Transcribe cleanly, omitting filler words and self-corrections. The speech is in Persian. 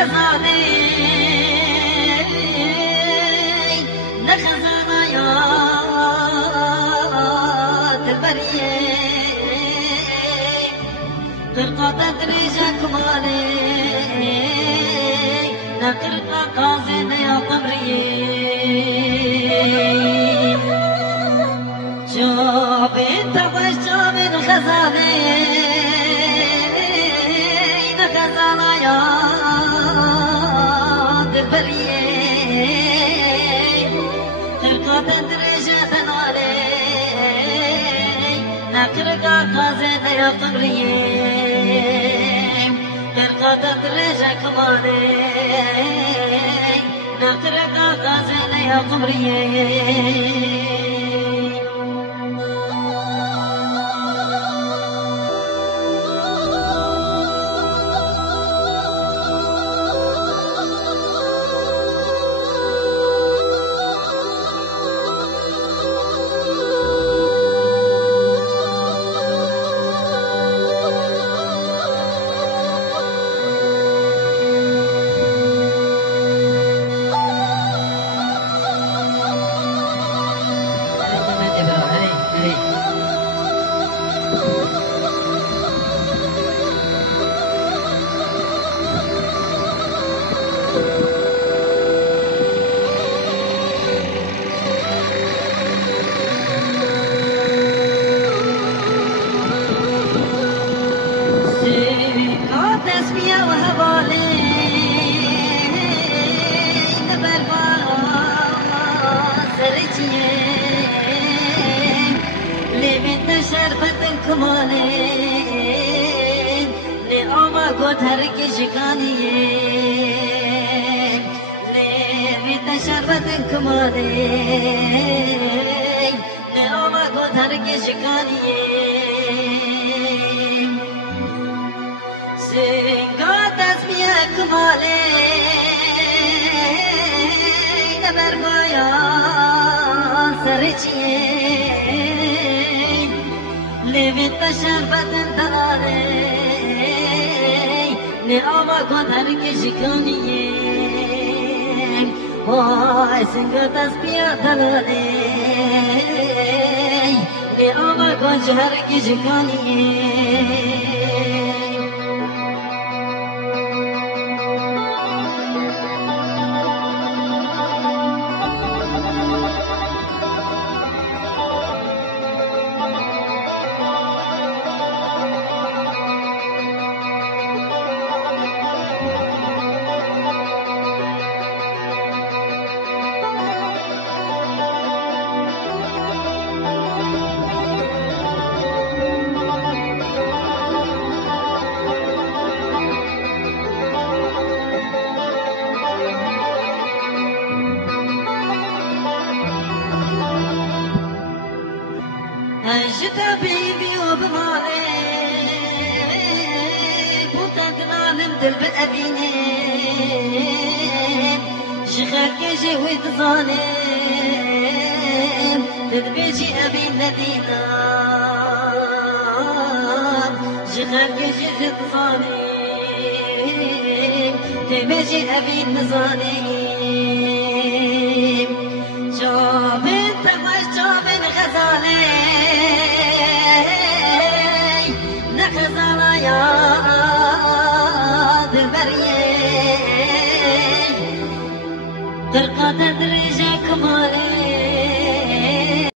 نخزاني نخزانا يا البرية قرقة تدريجة كمالي نقرقة قازين يا قمرية شوفين تبش شوفين خزاني نخزانا يا البرية قرقة تدريجة علي نقرقة قازين يا قمرية قرقة تدريجة كمالي نقرقة قازين يا قمرية هركي شكانية لبيت شربت كمالي لأما قد هركي شكانية سنقات اسمية كمالي نبرقايا سرچية لبيت شربت تلالي لأما قد هركي شكانية واي سنقات اسمية تلالي لأما قد هركي شكانية أجد بيبي وبمالي بوتاتنا نمدل بأبيني شخير كيجي ويتظالم تدبيجي أبي الذينا شخير كيجي ويتظالم تدبيجي أبي النظالم شوفين تبش شوفين غزالي نخزانا يا البرية قرقة